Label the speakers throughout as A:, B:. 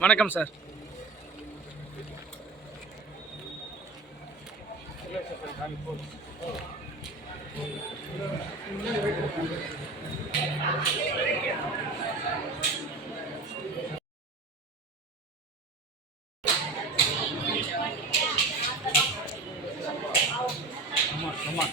A: வணக்கம் சார். ஆமாம் ஆமாம்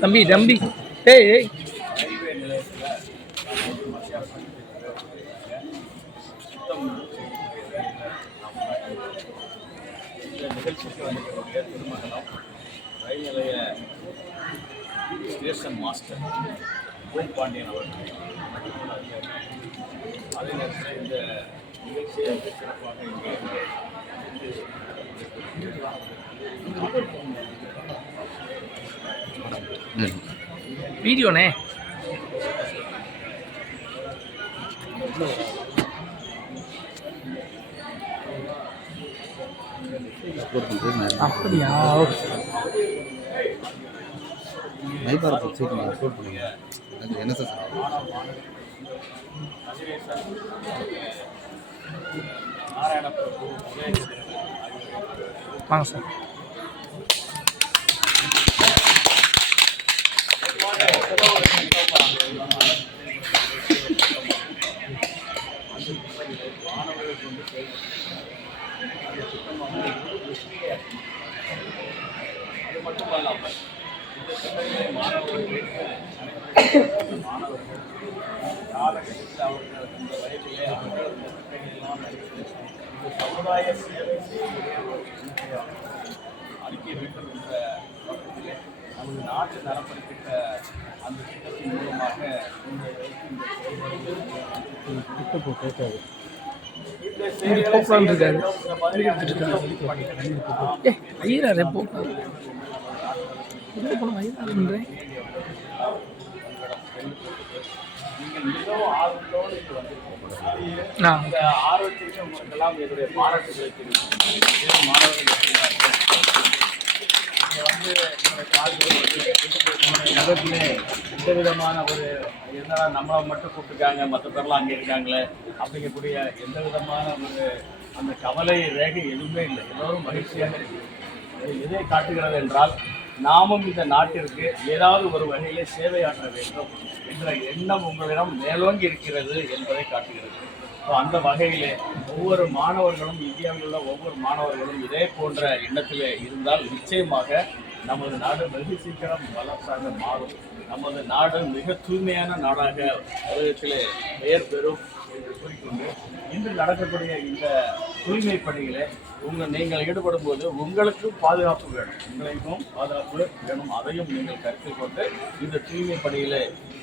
A: தம்பி தம்பி. ஏய் ஏய்.
B: இந்த நிகழ்ச்சிக்கு வந்திருக்கக்கூடிய திருமகனம் ரயில் நிலைய ஸ்டேஷன் மாஸ்டர் ஓம் பாண்டியன் அவர்கள். அதே நேரத்தில் இந்த நிகழ்ச்சியை சிறப்பாக இங்கே
A: வீடியோண்ணே அப்படியா?
C: மைபாரத் வெப்சைட் நீங்கள் அப்லோட் பண்ணுங்க. எனக்கு என்எஸ்எஸ்
A: வாங்க சார்
B: மாணவர்கள் கொண்டு அது சுத்தமாக அது மட்டுமல்லாமல் இந்த திட்டங்களை மாணவர்களுக்கு அனைத்து மாணவர்கள் காலகட்டத்தில் அவர்கள் இந்த வயதிலே அவர்கள் இந்த திட்டங்களை எல்லாம் எடுத்து இந்த சமுதாய சேவை செய்யக்கூடிய வேண்டும் என்ற நோக்கத்திலே நமது நாட்டு நலப்படுத்திட்ட அந்த திட்டத்தின் மூலமாக இந்த நீங்கள் மிகவும் ஆர்வத்தோடு இங்கு வந்திருக்கீங்க
A: நான்
B: இந்த ஆர்வத்திற்கு உங்களுக்கெல்லாம் என்னுடைய பாராட்டுகளை தெரிவிக்கிறேன் மாணவர்கள் நகரத்திலே எந்த விதமான ஒரு என்னடா நம்மளை மட்டும் கூப்பிட்டுருக்காங்க மற்ற பேர்லாம் அங்கே இருக்காங்களே அப்படிங்கக்கூடிய எந்த விதமான ஒரு அந்த கவலை ரேகை எதுவுமே இல்லை எல்லோரும் மகிழ்ச்சியாக இது எதை காட்டுகிறது என்றால் நாமும் இந்த நாட்டிற்கு ஏதாவது ஒரு வகையிலே சேவையாற்ற வேண்டும் என்ற எண்ணம் உங்களிடம் மேலோங்கி இருக்கிறது என்பதை காட்டுகிறது. ஸோ அந்த வகையிலே ஒவ்வொரு மாணவர்களும் இந்தியாவில் உள்ள ஒவ்வொரு மாணவர்களும் இதே போன்ற எண்ணத்தில் இருந்தால் நிச்சயமாக நமது நாடு வெகு சீக்கிரம் வளர்ச்சாக மாறும். நமது நாடு மிக தூய்மையான நாடாக உலகத்திலே பெயர் பெறும் என்று கூறிக்கொண்டு இன்று நடக்கக்கூடிய இந்த தூய்மை பணியிலே உங்கள் நீங்கள் ஈடுபடும் போது உங்களுக்கும் பாதுகாப்பு வேணும். உங்களுக்கும் பாதுகாப்பு வேணும். அதையும் நீங்கள் கருத்தில் கொண்டு இந்த தூய்மை பணியில்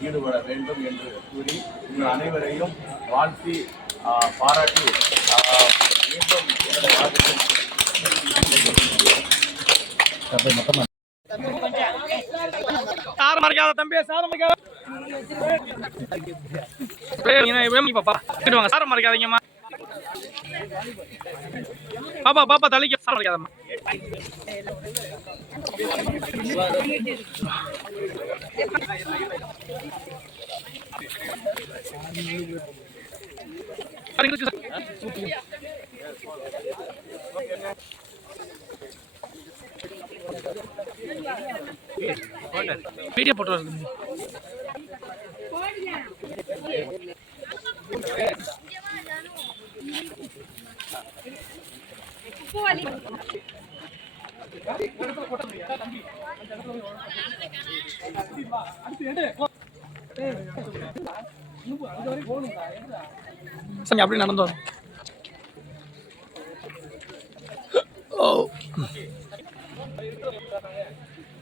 B: ஈடுபட வேண்டும் என்று கூறி உங்கள் அனைவரையும் வாழ்த்தி பாராட்டி மீண்டும் என்னுடைய
A: மறக்காத தம்பி சாரம் மறைக்காத. பாப்பா? வாங்க சாரம் மறக்காதீங்கம்மா. பாப்பா பாப்பா தலைக்கு சாரம் சார். வீடியோ போட்டு வருது சரி அப்படி நடந்து வரும். ஓ.